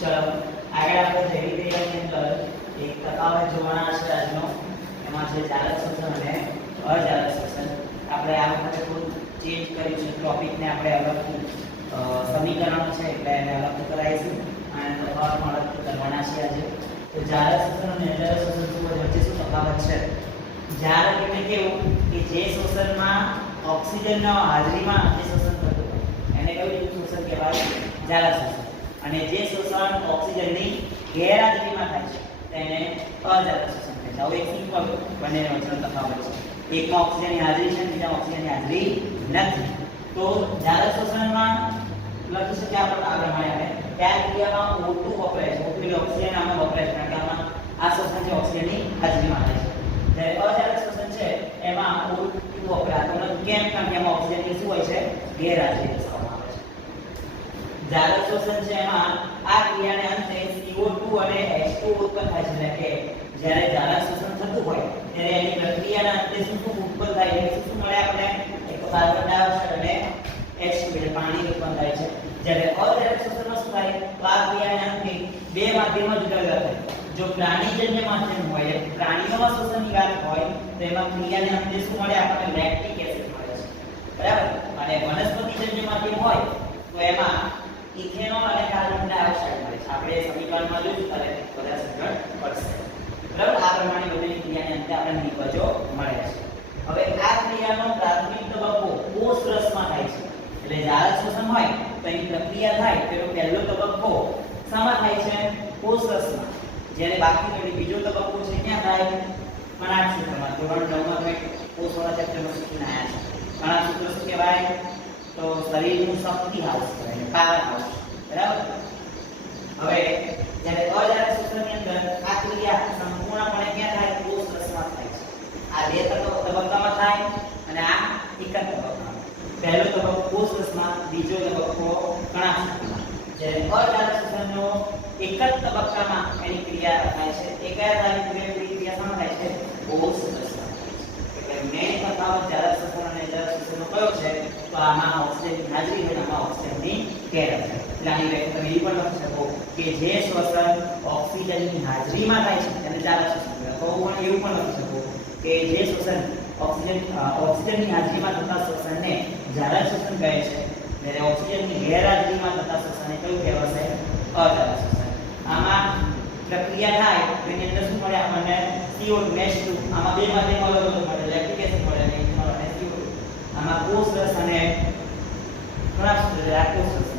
ચલો, આગળ આપણે જૈવિક ક્રિયાની અંદર એક તફાવત જોવાના છે આજનો. એમાં છે જાલક શોષણ અને અજાલક શોષણ આપણે આ વખતે થોડું ચેન્જ કર્યું છે ટોપિકને આપણે અલગથી સમીકરણો છે એટલે એને અલગથી કરાવીશું. અને તફાવતમાં અલગથી કરવાના છે આજે. તો જાલક શોષણ અને અજાલક શોષણ વચ્ચે શું તફાવત છે. જાલક એટલે કેવું? કે જે શોષણમાં ઓક્સિજનના હાજરીમાં જે શોષણ થતું એને કયું શોષણ કહેવાય? જાલક શોષણ. અને જે શોષણ ઓક્સિજનની ગેરહાજરીમાં થાય છે તેને અજાત શોષણ કહે છે. હવે એક સિમ્પલ બંનેનો વચ્ચેનો તફાવત છે. એકમાં ઓક્સિજનની હાજરી છે બીજામાં ઓક્સિજનની હાજરી નથી. તો જાલક શોષણમાં, લખી શક્યા આપણે આ પ્રમાણે આપણે ત્યાં ક્રિયામાં મોટું વપરાય છે. મોટું ઓક્સિજન આમાં વપરાય છે. કારણ કે આમાં આ શોષણ છે ઓક્સિજનની હાજરીમાં થાય છે. જ્યારે અજાલક શોષણ છે, એમાં મોટું વપરાતું નથી કેમ? કારણ કે એમાં ઓક્સિજન શું હોય છે? ગેરહાજરી. આવે જાલક શોષણ છે એમાં આ ક્રિયાને અંતે CO2 અને H2O ઉત્પન્ન થાય છે. એટલે કે જ્યારે જાલક શોષણ થતું હોય, ત્યારે એની પ્રક્રિયાના અંતે શું શું ઉત્પન્ન થાય છે? શું મળે આપણે એક કાર્બન ડાયોક્સાઇડ અને H2, એટલે પાણી ઉત્પન્ન થાય છે. જ્યારે અજાલક શોષણમાં શું થાય? તો આ ક્રિયાને અંતે બે માધ્યમમાં જુદા જુદા થાય. જો પ્રાણીજન્ય માધ્યમ હોય પ્રાણીઓમાં શોષણની વાત હોય, તો એમાં ક્રિયાને અંતે શું મળે? આપણને લેક્ટિક એસિડ મળે છે. બરાબર? અને વનસ્પતિજન્ય માધ્યમ હોય, તો એમાં ઇથેનોલ અને કાર્બન ડાયોક્સાઇડ મળે છે આપણે સમીકરણમાં જોયું ત્યારે બધા સમીકરણ પડશે. બરાબર? આ પ્રમાણે બધી ક્રિયાની અંતે આપણને નિપજો મળે છે. હવે આ ક્રિયાનો પ્રાથમિક તબક્કો કોષ રસમાં થાય છે. એટલે જ્યારે શ્વસન હોય, તો એની પ્રક્રિયા થાય તેનો પહેલો તબક્કો શામાં થાય છે? કોષ રસમાં. જ્યારે બાકી એટલે બીજો તબક્કો છે, ક્યાં થાય? કણાક સૂત્રમાં. ધોરણ 9 માં તમે કોષવાળા ચેપ્ટરમાં શીખીને આવ્યા છે. કણાક સૂત્ર શું કહેવાય? તો શરીરનું શક્તિ હાઉસ કહેવાય પાવર હાઉસ બરાબર? હવે જ્યારે અજારક સૂત્રની અંદર આ ક્રિયા સંપૂર્ણપણે ક્યાં થાય? કોષ રસમાં થાય છે. આ બે તબક્કામાં થાય અને આ એક જ તબક્કામાં. પહેલો તબક્કો કોષ રસમાં બીજો તબક્કો કણાશક્તિમાં જ્યારે અજારક સૂત્રનો એક જ તબક્કામાં એની ક્રિયા થાય છે એ કયા થાય પૂરેપૂરી ક્રિયા શામાં થાય છે કોષ રસમાં થાય છે એટલે મેઇન તફાવત જારક સૂત્ર અને અજારક છે, તો આમાં ઓક્સિજનની હાજરી હોય આમાં ઓક્સિજનની ગેરહાજરી એટલે આની વ્યાખ્યા તમે એ પણ લખી શકો કે જે શ્વસન ઓક્સિજનની હાજરીમાં થાય છે તેને જારક શ્વસન. તો પણ એવું પણ લખી શકો કે જે શ્વસન ઓક્સિજન ઓક્સિજનની હાજરીમાં થતા શ્વસનને જારક શ્વસન કહે છે જ્યારે ઓક્સિજનની ગેરહાજરીમાં થતા શ્વસનને કયું કહેવાશે? અજારક શ્વસન. આમાં પ્રક્રિયા થાય, તો એની અંદર શું મળે? આપણને CO2 H2 આમાં બે માધ્યમ અલગ અલગ મળે એપ્લિકેશન મળે અને ethanol અને CO2 આમાં કોષ રસ અને